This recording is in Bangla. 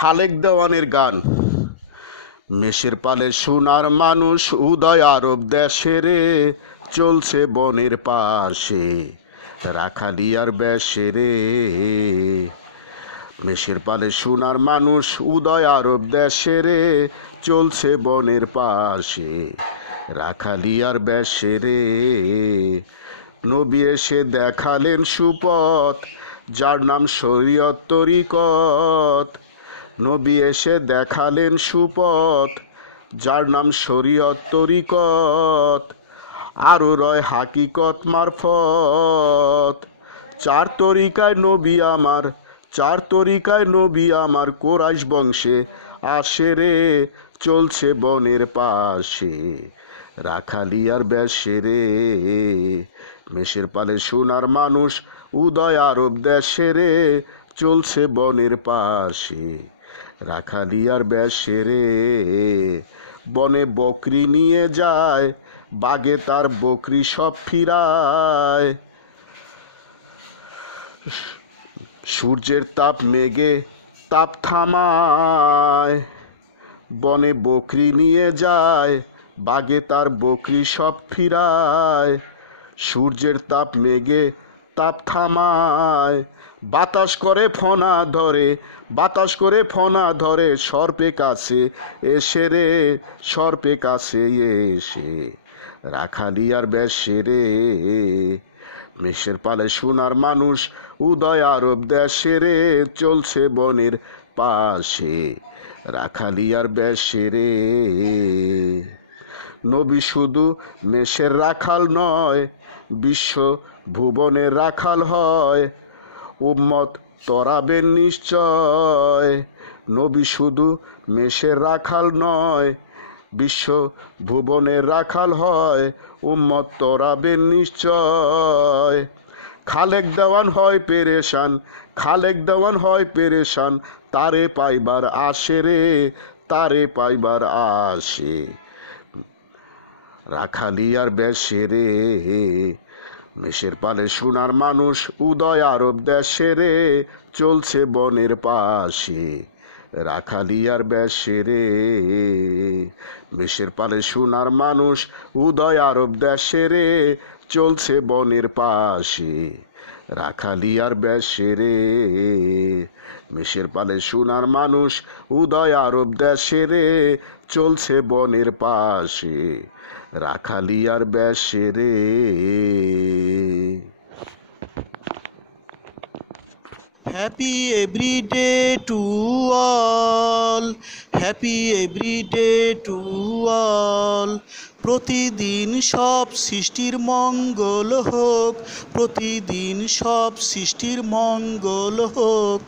খালেক দেওয়ানের গান। মেষের পালে সোনার মানুষ উদয় আরব দেশে রে, চলছে বনের পাশে রাখালিয়ার বেশে রে। মেষের পালে সোনার মানুষ উদয় আরব দেশে রে, চলছে বনের পাশে রাখালিয়ার বেশে রে। নবী এসে দেখালেন সুপথ, যার নাম শরীয়ত তরিকত। নবী এসে দেখালেন সুপথ, যার নাম শরীয়ত তরিকত। আরো রয় হাকিকত মারফত। চার তরিকায় নবী আমার, চার তরিকায় নবী আমার, কোরাইশ বংশে আসে রে, চলছে বনের পাশে রাখালিয়ার বেশে রে। মেষের পালে সোনার মানুষ উদয় আরব দেশে রে, চলছে বনের পাশে রাখালিয়ার বেশে রে। বনে বকরি নিয়ে যায়, বাগে তার বকরি সব ফিরায়। সূর্যের তাপ মেঘে তাপ থামায়। বনে বকরি নিয়ে যায়, বাগে তার বকরি সব ফিরায়। সূর্যের তাপ মেঘে তাপ থামায়। বাতাস করে ফনা ধরে, বাতাস করে ফনা ধরে, সর্পে কাছে এসে রে, সর্পে কাছে এসে রাখালিয়ার বেশে রে। মেষের পালে সোনার মানুষ উদয় আরব দেশে রে, চলছে বনের পাশে রাখালিয়ার বেশে রে। নবী শুধু মেষের রাখাল নয়, বিশ্ব ভুবনের রাখাল হয়। উম্মত তরাবেন নিশ্চয়। নবী শুধু মেষের রাখাল নয়, বিশ্ব ভুবনের রাখাল হয়। উম্মত তরাবেন নিশ্চয়। খালেক দেওয়ান হয় পেরেশান, খালেক দেওয়ান হয় পেরেশান, তারে পাইবার আসে রে, তারে পাইবার আসে রাখালিয়ার বেশে রে। মেষের পালে সোনার মানুষ উদয় আরব দেশে রে, চলছে বনের পাশে রাখালিয়ার বেশে রে। মেষের পালে সোনার মানুষ উদয় আরব দেশে রে, চলছে বনের পাশে রাখালিয়ার বেশে রে। মেষের পালে সোনার মানুষ উদয় আরব দেশে রে, চলছে বনের পাশে রাখালিয়ার বেশে রে। Happy everyday to all, happy everyday to all. প্রতিদিন সব সৃষ্টির মঙ্গল হোক, প্রতিদিন সব সৃষ্টির মঙ্গল হোক।